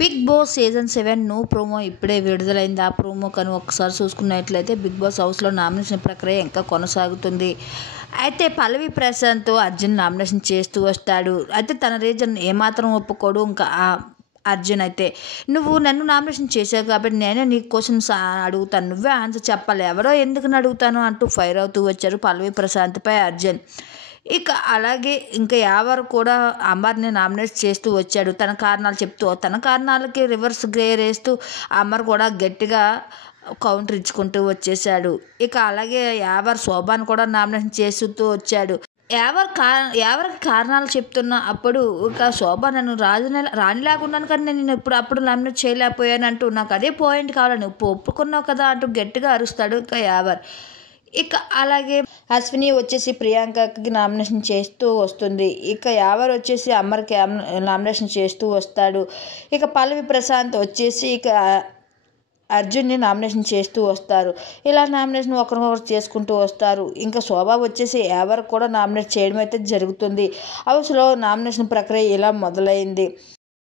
Big Boss season 7 new promo ఇప్పుడే విడుదలైంది. ఆ ప్రోమో కానీ ఒకసారి చూసుకున్నట్లయితే బిగ్ బాస్ హౌస్లో నామినేషన్ ప్రక్రియ ఇంకా కొనసాగుతుంది. అయితే పల్లవి ప్రశాంత్ అర్జున్ నామినేషన్ చేస్తూ వస్తాడు. అయితే తన రీజన్ ఏమాత్రం ఒప్పుకోడు. ఇంకా అర్జున్ అయితే నువ్వు నన్ను నామినేషన్ చేసావు కాబట్టి నేనే నీ క్వశ్చన్స్ అడుగుతాను, నువ్వే ఆన్సర్ చెప్పాలి, ఎవరో ఎందుకని అడుగుతాను అంటూ ఫైర్ అవుతూ వచ్చారు పల్లవి ప్రశాంత్పై అర్జున్. ఇక అలాగే ఇంకా యావర్ కూడా అమర్ని నామినేట్ చేస్తూ వచ్చాడు. తన కారణాలు చెప్తూ తన కారణాలకి రివర్స్ గేర్ వేస్తూ అమర్ కూడా గట్టిగా కౌంటర్ ఇచ్చుకుంటూ వచ్చేసాడు. ఇక అలాగే యావర్ శోభాను కూడా నామినేషన్ చేస్తూ వచ్చాడు. ఎవరికి కారణాలు చెప్తున్నా అప్పుడు ఇక శోభ నన్ను రాణిలాగా ఉన్నాను కానీ నేను అప్పుడు నామినేట్ చేయలేకపోయాను అంటూ నాకు అదే పాయింట్ కావాలి, నువ్వు ఒప్పుకున్నావు కదా అంటూ గట్టిగా అరుస్తాడు ఇక యావర్. ఇక అలాగే అశ్విని వచ్చేసి ప్రియాంకకి నామినేషన్ చేస్తూ వస్తుంది. ఇక యావర్ వచ్చేసి అమర్కి నామినేషన్ చేస్తూ వస్తాడు. ఇక పల్లవి ప్రశాంత్ వచ్చేసి ఇక అర్జున్ని నామినేషన్ చేస్తూ వస్తారు. ఇలా నామినేషన్ ఒకరినొకరు చేసుకుంటూ వస్తారు. ఇంకా శోభ వచ్చేసి యావర్ కూడా నామినేట్ చేయడం అయితే జరుగుతుంది. హౌస్లో నామినేషన్ ప్రక్రియ ఇలా మొదలైంది.